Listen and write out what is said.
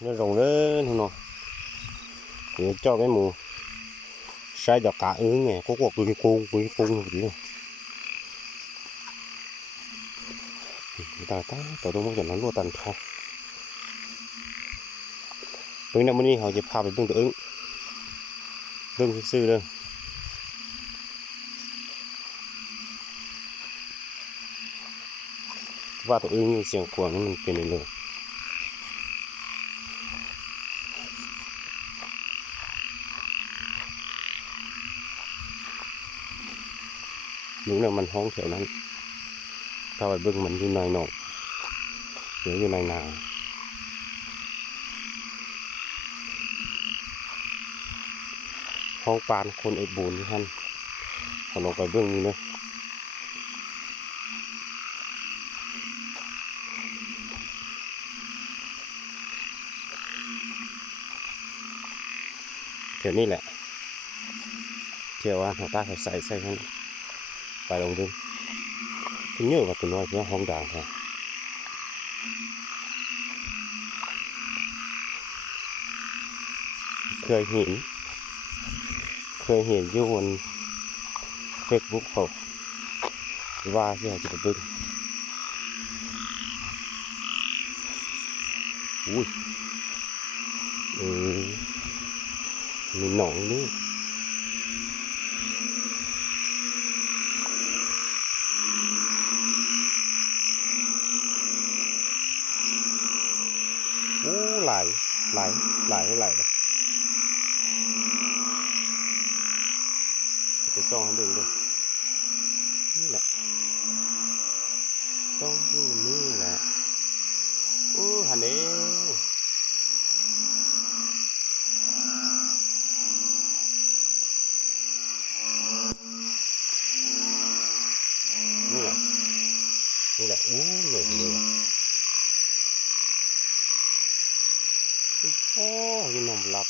nó rồng lên không nó thì cho cái mù sai giọt cả ứng này có cuộc quý cung gì này ta tao tôi muốn cho nó luôn tàn thọ bữa nay mình đi họ chỉ pha về bưng tự bưng sư đây và tự như xiềng của nó mình tiền được những là mình không kiểuนั้นtao phải bưng mình như này nọ như này nàoห้องปานคนไอ้บุญท่านเขาลงไปเบื้องนี้เนอะเดี๋ยวนี้แหละเที่ยวว่าเขาตาเขาใส่ให้ไปลงดึงเยอะกว่าตัวน้อยเพื่อห้องด่างค่ะเคยเห็นอยู่บนเฟซบุ๊กเขาว่าที่เขาจะไปเบิ้งอุ้ยมีหนองนี่โอ้หลายเลยไปซ่องให้เบิ่งด้วยนี่แหละต้องอยู่นี่แหละโอ้หันเด้นี่แหละอู้เหนื่อยเลยว่ะโอ้ยนมรับ